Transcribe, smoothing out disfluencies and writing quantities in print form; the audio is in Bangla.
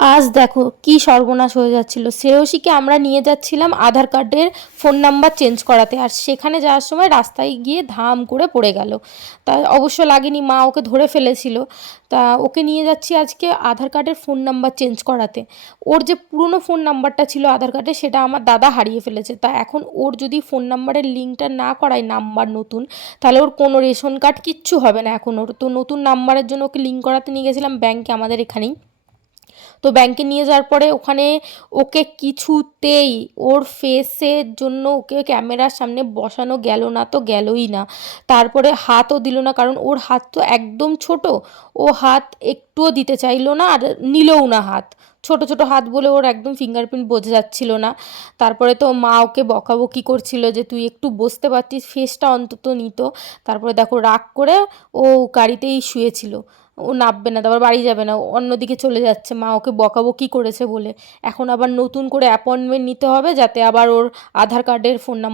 আজ দেখো কি সর্বনাশ হয়ে যাচ্ছিল। শ্রেয়সীকে আমরা নিয়ে যাচ্ছিলাম আধার কার্ডের ফোন নাম্বার চেঞ্জ করাতে, আর সেখানে যাওয়ার সময় রাস্তায় গিয়ে ধাম করে পড়ে গেল। তা অবশ্য লাগেনি, মা ওকে ধরে ফেলেছিল। তা ওকে নিয়ে যাচ্ছি আজকে আধার কার্ডের ফোন নাম্বার চেঞ্জ করাতে। ওর যে পুরনো ফোন নাম্বারটা ছিল আধার কার্ডে, সেটা আমার দাদা হারিয়ে ফেলেছে। তা এখন ওর যদি ফোন নাম্বারের লিঙ্কটা না করায় নাম্বার নতুন, তাহলে ওর কোনো রেশন কার্ড কিচ্ছু হবে না। এখন ওর তো নতুন নাম্বারের জন্য ওকে লিঙ্ক করাতে নিয়ে গেছিলাম ব্যাংকে আমাদের এখানেই। তো ব্যাংকে নিয়ে যাওয়ার পরে ওখানে ওকে কিছুতেই ওর ফেসের জন্য ওকে ক্যামেরার সামনে বসানো গেল না, তো গেলই না। তারপরে হাতও দিল না, কারণ ওর হাত তো একদম ছোট। ও হাত একটুও দিতে চাইলো না, আর নিলও না হাত। ছোট ছোট হাত বলে ওর একদম ফিঙ্গারপ্রিন্ট বোঝা যাচ্ছিল না। তারপরে তো মা ওকে বকাবকি করছিল যে তুই একটু বসতে পারতিস, ফেসটা অন্তত নিত। তারপরে দেখো রাগ করে ও গাড়িতেই শুয়েছিল। ও নামবে না, তারপর বাড়ি যাবে না, অন্যদিকে চলে যাচ্ছে, মা ওকে বকাবকি করেছে বলে। এখন আবার নতুন করে অ্যাপয়েন্টমেন্ট নিতে হবে, যাতে আবার ওর আধার কার্ডের ফোন নাম্বার